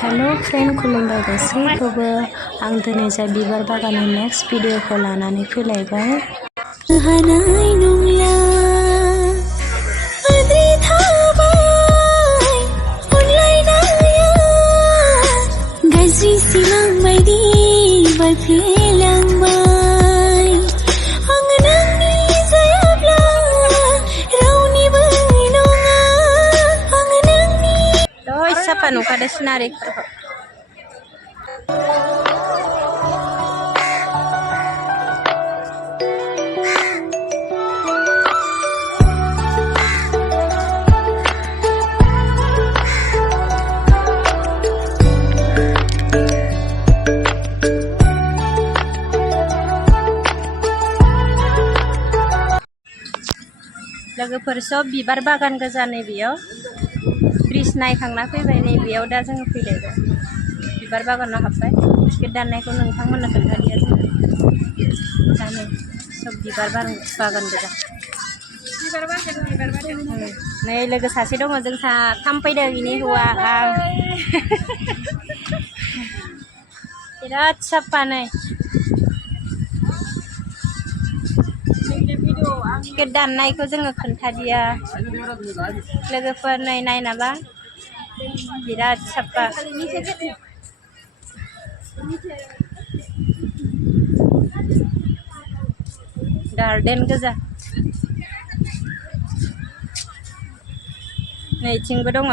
Hello friend खुलुमबाय गासैखौबो आं दिनै जा बिबार बागाननि नेक्स्ट भिडिअखौ लानानै फैलायबाय। हानाय नंला आद्रि थाबाय अनलायनाया गाज्रि सिमां बायदि बायफ्लेलांबाय आं नोंनि जायाब्ला रावनिबो नङा आं नोंनि साफा नुखादो सिनारिफोरखौ लोगोफोर सब बिबार बागान गोजा नै बेयाव ब्रिज नायखांना फैबाय नै बेयाव दा जोङो फैलायबाय बिबार बागानाव हाबबाय टिकेट दाननायखौ नोंथांमोननो खोन्थादिया जोङो दा नै सब बिबार बागान गोजा नै लोगो सासे दङ जों साथाम फैदों इनि हौवा आं बिराद साफा नै टिकेट दाननायखौ जोङो खोन्थादिया लोगोफोर नै नायनाला बिराद साफा गार्डेन गोजा नैथिंबो दङ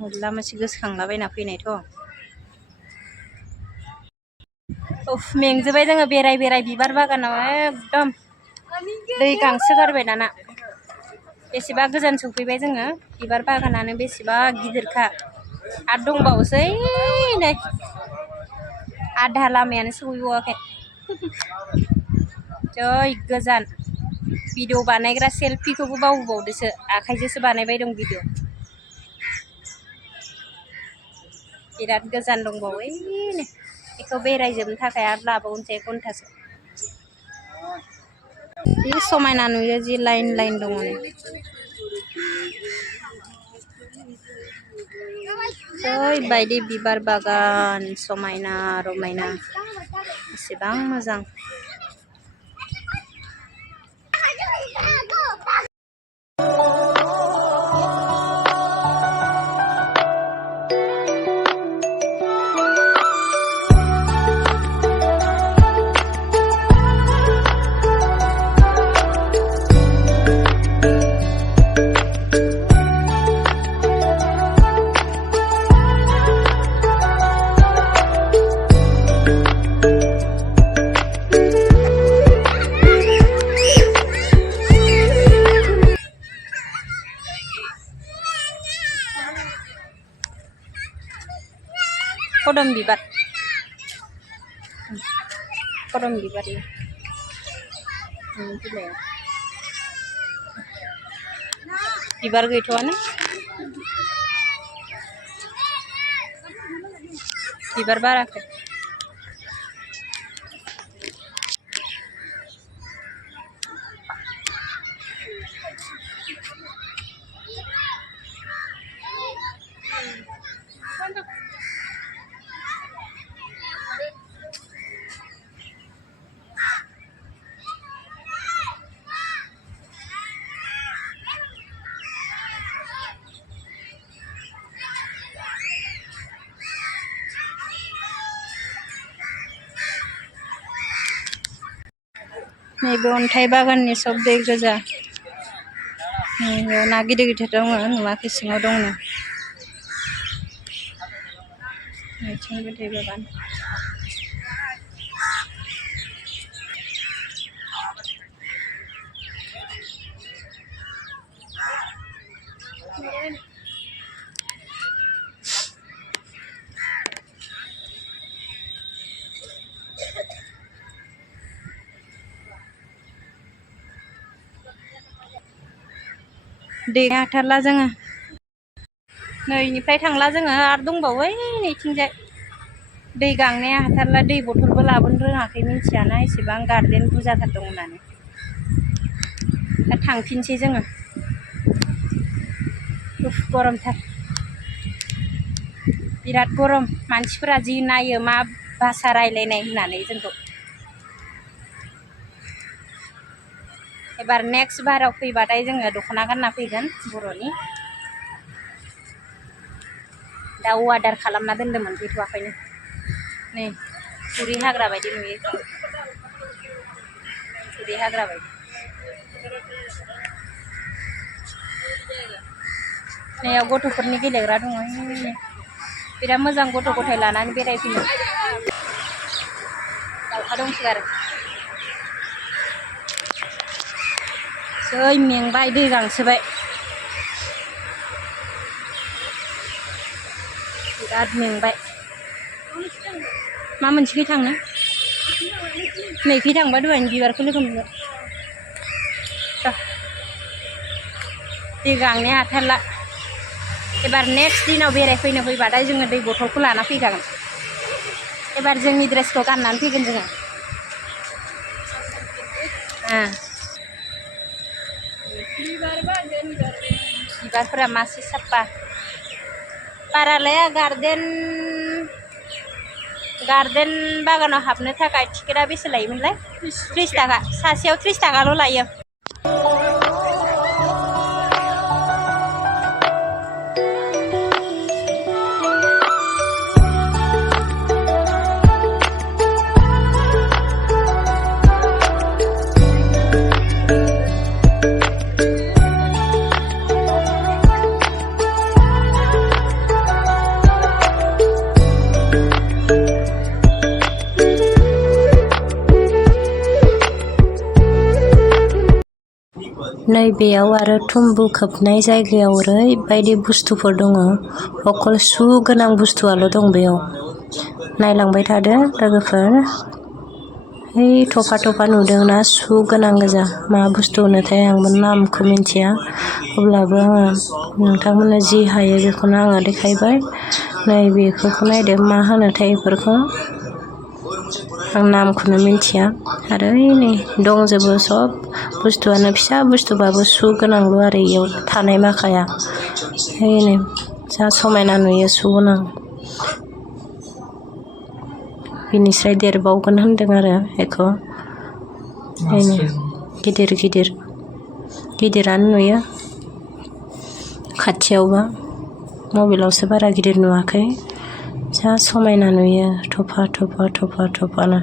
मेरला मोनसे गोसोखांलाबायना फैनायथ' उफ मेंजोबाय जोङो बेराय बिबार बागानाव एकदम दै गांसो गारबाय दाना बेसेबा गोजान सफैबाय जोङो बिबार बागानानो बेसेबा गिदिरखा आरो दंबावोसै नै आधा लामायानो सहैबावाखै जै गोजान भिडिअ बानायग्रा सेल्फिखौबो बावबावदोसो आखाइजोंसो बानायबाय दं भिडिअ बिराद गोजान दंबावो बेखौ बेरायजोबनो थाखाय आरो लाबावनोसै 1 घन्टासो जि समायना नुयो जि लाइन दङ नै ओरैबायदि बिबार बागान समायना रमायना एसेबां मोजां kodam bibar ya bibar gैथ'आनो बिबार बाराखै नैबे अन्थाइ बागाननि सब दै गोजा ना गिदिर दङ नुवाखै सिङाव दंनो नैथिंबो दै बागान दै हाथारला जोङो नैनिफ्राय थांला जोङो आरो दंबावो नैथिंजाय दै गांनाया हाथारला दै बथलबो लाबोनो रोङाखै मिन्थियाना एसेबां गार्डेन बुरजाथार दं होननानै दा थांफिनसै जोङो गरमथार बिराद गरम मानसिफोरा जि नायो मा भाषा रायलायनाय होननानै जोंखौ एबार नेक्स्ट बाराव फैबाथाय जोङो दख'ना गानना फैगोन बर'नि दा अर्डार खालामना दोन्दोंमोन फैथ'वाखैनो नै थुरि हाग्रा बायदि नुयो थुरि हाग्रा बायदि नैयाव गथ'फोरनि गेलेग्रा दङ बिराद मोजां गथ' गथाय लानानै बेरायफैनो दाउखा दंसोगारो जै मेंबाय दै गांसोबाय बिराद मेंबाय मा मोनसेखै थांनो नैखै थांबा दहायनो बिबारखौ लोगो मोनबाय दै गांनाया हाथारला एबार नेक्स्ट दिनाव बेरायफैनो फैबाथाय जोङो दै बथलखौ लाना फैजागोन एबार जोंनि ड्रेसखौ गाननानै फैगोन जोङो बिबारफोरा मासे साफा पारालाया गार्डेन बागानाव हाबनो थाखाय टिकेटआ बेसे लायोमोनलाय 30 थाखा सासेयाव 30 थाखाल' लायो नैबेयाव आरो थुम्बु खोबनाय जायगायाव ओरैबायदि बुस्थुफोर दङ अकल सु गोनां बुस्थुआल' दं बेयाव नायलांबाय थादो लोगोफोर ओइ थफा थफा नुदोंना सु गोनां गोजा मा बुस्थु होनोथाय आंबो नामखौ मिन्थिया अब्लाबो आङो नोंथांमोननो जि हायो बेखौनो आङो देखायबाय नै बेफोरखौ नायदो मा होनोथाय बेफोरखौ आं नामखौनो मिन्थिया आरो नै दंजोबो सब बुस्थुआनो फिसा बुस्थुबाबो सु गोनांल' आरो इयाव थानाय माखाया नै जा समायना नुयो सु गोनां बिनिस्राय देरबावगोन होनदों आरो बेखौ गिदिरानो नुयो खाथियावबा मबाइलावसो बारा गिदिर नुवाखै जा समायना नुयो थफा थफानो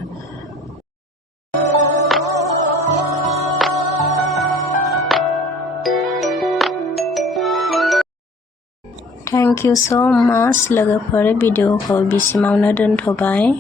थेंक इउ स' माच लोगोफोर भिडिअखौ बिसिमावनो दोनथ'बाय।